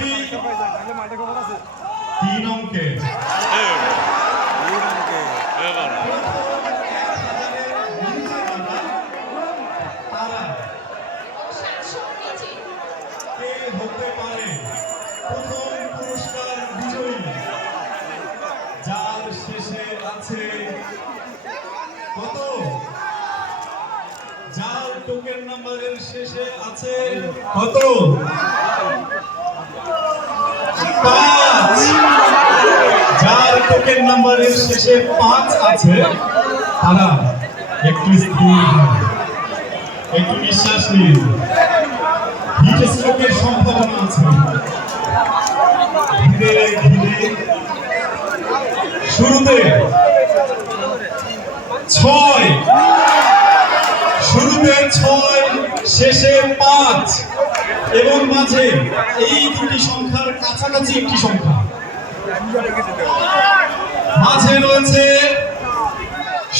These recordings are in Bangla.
খেলাটি 3 অঙ্কের। কে হতে পারে প্রথম পুরস্কার বিজয়ী, যার শেষে আছে কত? যার টোকেন নাম্বারের শেষে আছে কত? 5। যার টোকেন নাম্বারের শেষে 5 আছে তারা একটু স্থির, একটু নিঃশ্বাস নিন। হিট স্ট্রোকের সম্ভাবনা আছে। ধীরে ধীরে শুরুতে 6, শুরুতে 6, শেষে 5 এবং মাঝে এই দুটি সংখ্যার কাছাকাছি একটি সংখ্যা। মাঝে রয়েছে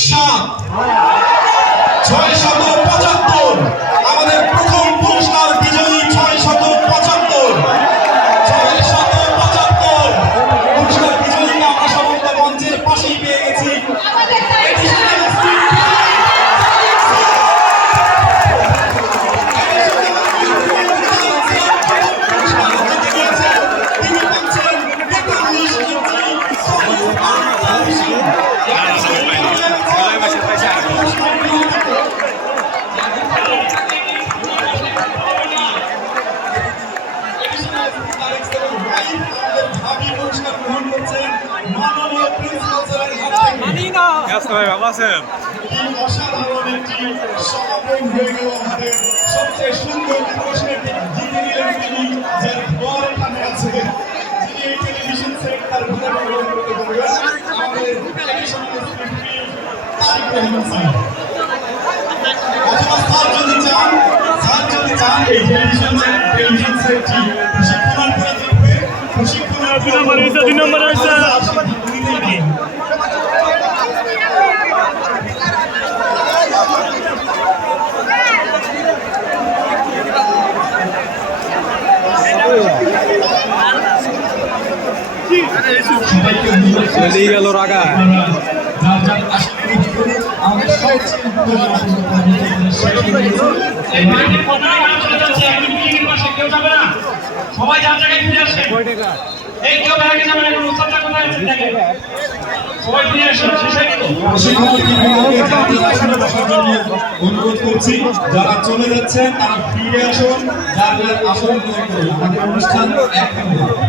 7। 675। আমাদের প্রথম পুরস্কার বিজয়ী 675। 675 পুরস্কার বিজয়ীকে আমরা সমস্ত মঞ্চের পাশেই পেয়ে গেছি। অসাধারণ একটি সমাপন হয়ে গেল। আমাদের সবচেয়ে সুন্দর পুরস্কারটি জিতে নিলেন তিনি, যার ঘর এখানে আছে, যিনি এই টেলিভিশন সেট তার ঘরে গ্রহণ করতে পারবেন। আমাদের টেলিভিশনের শিল্পী তারিক রহমান স্যার, অথবা স্যার যদি চান এই টেলিভিশন সেটটি প্রশিক্ষণার্থীরা দেখবে। প্রশিক্ষণার্থীরা 2 নম্বরে আছে। চলেই গেল রাগা। সবাই যার জায়গায় ফিরে আসে। এই কেউ ব্যাগে যাবেন, এখন উৎসবটা কোথায় আছে দেখেন। সবাই ফিরে আসেন। অনুরোধ করছি, যারা চলে যাচ্ছেন তারা ফিরে আসুন, যাদের আসন আমাদের অনুষ্ঠান 1 মিনিট।